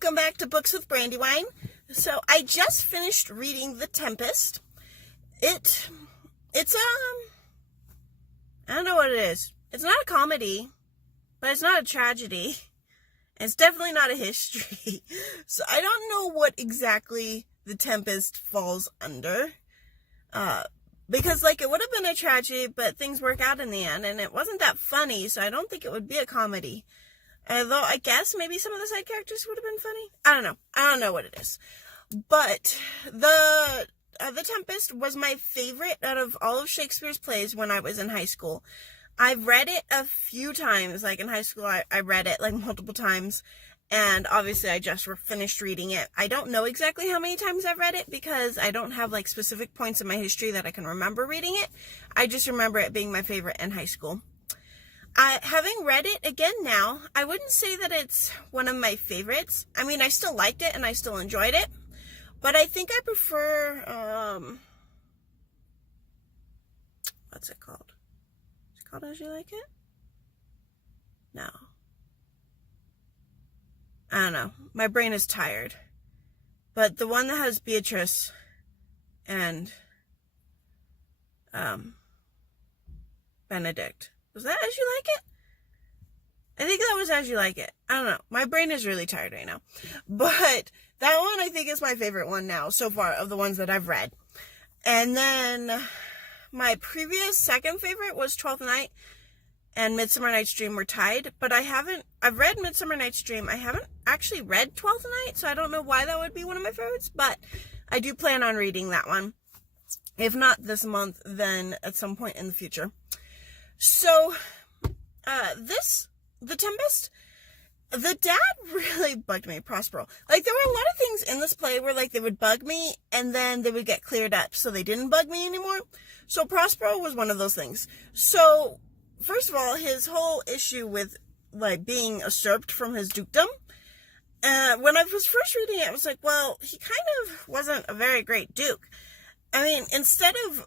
Welcome back to Books with Brandywine. So I just finished reading The Tempest. It's I don't know what it is. It's not a comedy, but it's not a tragedy. It's definitely not a history. So I don't know what exactly The Tempest falls under. Because it would have been a tragedy, but things work out in the end, and it wasn't that funny, so I don't think it would be a comedy. Although I guess maybe some of the side characters would have been funny. I don't know. I don't know what it is. But The Tempest was my favorite out of all of Shakespeare's plays when I was in high school. I've read it a few times. In high school, I read it multiple times. And obviously I just finished reading it. I don't know exactly how many times I've read it because I don't have specific points in my history that I can remember reading it. I just remember it being my favorite in high school. Having read it again now, I wouldn't say that it's one of my favorites. I mean, I still liked it and I still enjoyed it. But I think I prefer, what's it called? Is it called As You Like It? No. I don't know. My brain is tired. But the one that has Beatrice and Benedict. Was that As You Like It? I think that was As You Like It. I don't know. My brain is really tired right now. But that one I think is my favorite one now so far of the ones that I've read. And then my previous second favorite was 12th Night and Midsummer Night's Dream were tied, but I've read Midsummer Night's Dream. I haven't actually read 12th Night, so I don't know why that would be one of my favorites, but I do plan on reading that one. If not this month, then at some point in the future. So, The Tempest, the dad really bugged me, Prospero. There were a lot of things in this play where, they would bug me, and then they would get cleared up, so they didn't bug me anymore. So Prospero was one of those things. So, first of all, his whole issue with, being usurped from his dukedom, when I was first reading it, I was like, well, he kind of wasn't a very great duke. I mean, instead of,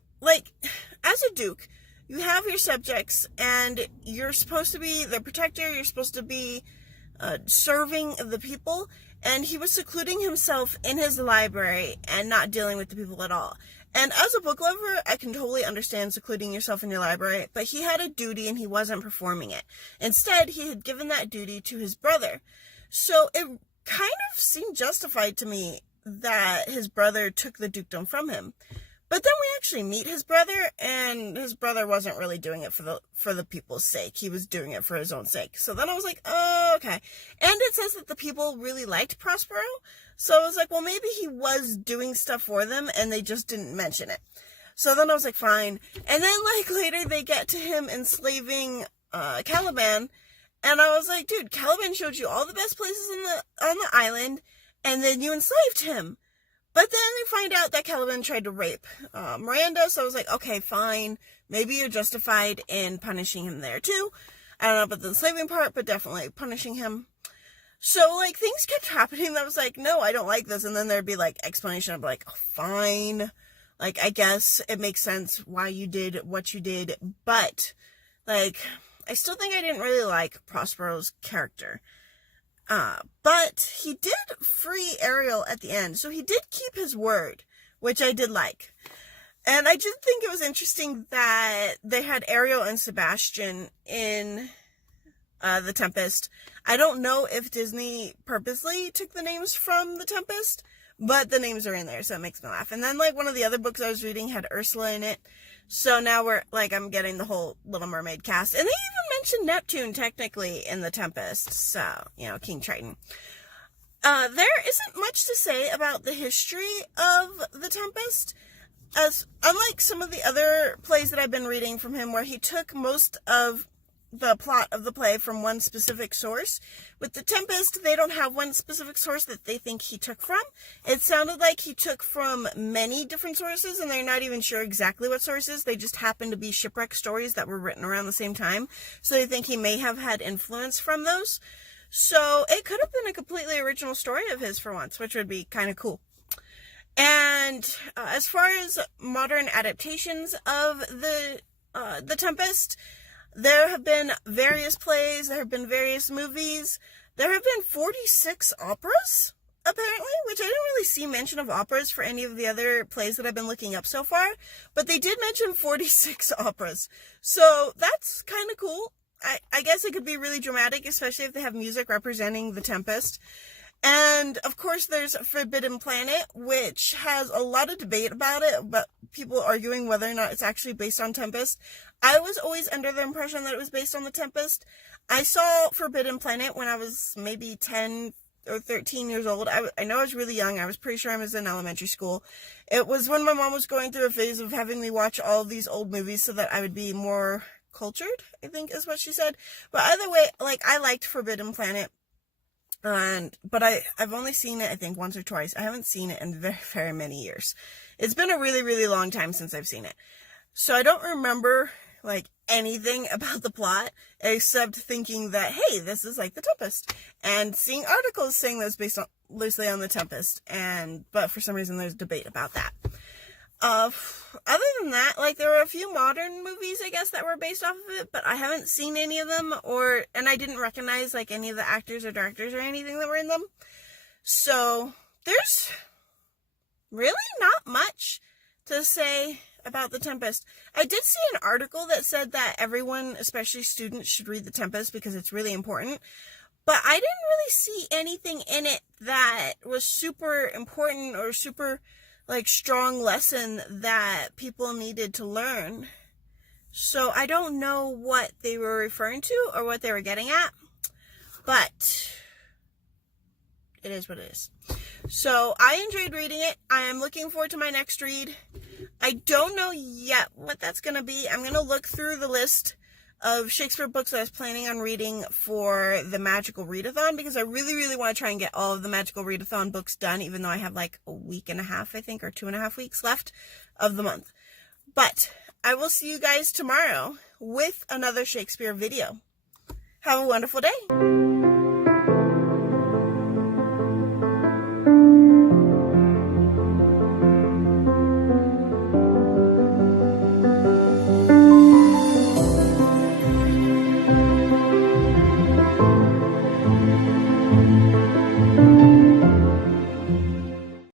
as a duke, you have your subjects, and you're supposed to be the protector, you're supposed to be serving the people, and he was secluding himself in his library and not dealing with the people at all. And as a book lover, I can totally understand secluding yourself in your library, but he had a duty and he wasn't performing it. Instead, he had given that duty to his brother. So it kind of seemed justified to me that his brother took the dukedom from him. But then we actually meet his brother, and his brother wasn't really doing it for the people's sake. He was doing it for his own sake. So then I was like, oh, okay. And it says that the people really liked Prospero. So I was like, well, maybe he was doing stuff for them, and they just didn't mention it. So then I was like, fine. And then, later they get to him enslaving Caliban, and I was like, dude, Caliban showed you all the best places on the island, and then you enslaved him. But then they find out that Caliban tried to rape Miranda, so I was like, okay, fine. Maybe you're justified in punishing him there, too. I don't know about the enslaving part, but definitely punishing him. So, things kept happening that I was like, no, I don't like this. And then there'd be, explanation of, oh, fine. I guess it makes sense why you did what you did. But, I still think I didn't really like Prospero's character. But he did free Ariel at the end, so he did keep his word, which I did like. And I did think it was interesting that they had Ariel and Sebastian in The Tempest. I don't know if Disney purposely took the names from The Tempest, but the names are in there, so it makes me laugh. And then, one of the other books I was reading had Ursula in it. So now I'm getting the whole Little Mermaid cast. And they even mentioned Neptune, technically, in The Tempest. So, King Triton. There isn't much to say about the history of The Tempest. Unlike some of the other plays that I've been reading from him, where he took most of the plot of the play from one specific source. With The Tempest, they don't have one specific source that they think he took from. It sounded like he took from many different sources, and they're not even sure exactly what sources. They just happen to be shipwreck stories that were written around the same time. So they think he may have had influence from those. So it could have been a completely original story of his for once, which would be kind of cool. And as far as modern adaptations of The Tempest, there have been various plays, there have been various movies. there have been 46 operas, apparently, which I didn't really see mention of operas for any of the other plays that I've been looking up so far, but they did mention 46 operas. So that's kind of cool. I guess it could be really dramatic, especially if they have music representing the Tempest. And, of course, there's Forbidden Planet, which has a lot of debate about it, but people arguing whether or not it's actually based on Tempest. I was always under the impression that it was based on the Tempest. I saw Forbidden Planet when I was maybe 10 or 13 years old. I know I was really young. I was pretty sure I was in elementary school. It was when my mom was going through a phase of having me watch all of these old movies so that I would be more cultured, I think is what she said. But either way, like, I liked Forbidden Planet. But I've only seen it, I think, once or twice. I haven't seen it in very, very many years. It's been a really, really long time since I've seen it. So I don't remember, like, anything about the plot, except thinking that, hey, this is like the Tempest. And seeing articles saying that it's based on, loosely on the Tempest. But for some reason there's debate about that. Other than that, like, there were a few modern movies, I guess, that were based off of it, but I haven't seen any of them, and I didn't recognize, like, any of the actors or directors or anything that were in them. So, there's really not much to say about the Tempest. I did see an article that said that everyone, especially students, should read the Tempest because it's really important, but I didn't really see anything in it that was super important or super, like, strong lesson that people needed to learn. So I don't know what they were referring to or what they were getting at, but it is what it is. So I enjoyed reading it. I am looking forward to my next read. I don't know yet what that's going to be. I'm going to look through the list of Shakespeare books that I was planning on reading for the Magical Readathon, because I really, really want to try and get all of the Magical Readathon books done, even though I have like a week and a half, I think, or 2.5 weeks left of the month. But I will see you guys tomorrow with another Shakespeare video. Have a wonderful day.